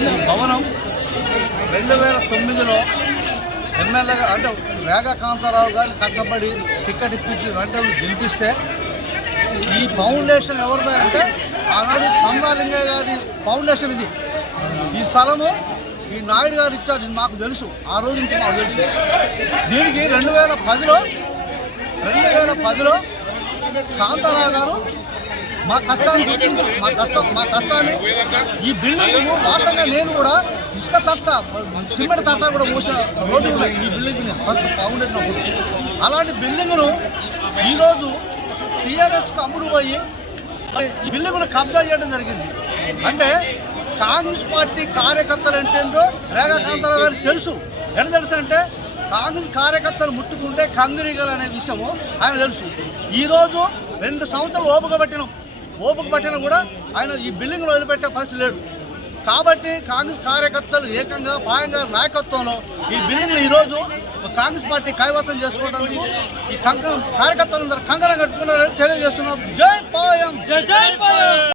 ఈ భవనం. రెండు వేల తొమ్మిదిలో ఎమ్మెల్యేగా అంటే రేగా కాంతారావు గారిని కట్టబడి టిక్కెట్ ఇప్పించి వెంటనే గెలిపిస్తే ఈ ఫౌండేషన్ ఎవరిదో అంటే ఆనాడు సందాలింగయ్య గారి ఫౌండేషన్ ఇది. ఈ స్థలము ఈ నాయుడు గారు ఇచ్చారు ఇది మాకు తెలుసు. ఆ రోజు నుంచి మాకు తెలుసు. దీనికి రెండు వేల పదిలో రెండు వేల పదిలో కాంతారావు గారు మా కష్టాన్ని గుర్తించి మా కష్టం మా కష్టాన్ని ఈ బిల్డింగ్ వాస్తవంగా నేను కూడా ఇసుక తట్ట సిమెంట్ తట్ట కూడా మూసిన రోజు ఉన్నాయి ఈ బిల్డింగ్ ఫస్ట్ ఫౌండేషన్ అలాంటి బిల్డింగ్ను ఈరోజు టీఆర్ఎస్కి అమ్ముడు పోయి ఈ బిల్డింగ్ను కబ్జా చేయడం జరిగింది. అంటే కాంగ్రెస్ పార్టీ కార్యకర్తలు ఏంటో రేఖా కాంతారావు గారికి తెలుసు. ఎంత తెలుసు అంటే కాంగ్రెస్ కార్యకర్తలు ముట్టుకుంటే కందిరీగలు అనే విషయము ఆయన తెలుసు. ఈరోజు రెండు సంవత్సరాలు ఓపిక పట్టినాం ఓపిక పట్టినా కూడా ఆయన ఈ బిల్డింగ్ వదిలిపెట్టే పరిస్థితి లేడు కాబట్టి కాంగ్రెస్ కార్యకర్తలు ఏకంగా పాయంగా నాయకత్వంలో ఈ బిల్డింగ్లు ఈరోజు కాంగ్రెస్ పార్టీ కైవసం చేసుకోవడానికి ఈ కంక కార్యకర్తలందరూ కంకణం కట్టుకున్నారని తెలియజేస్తున్నాం. జై పాయం!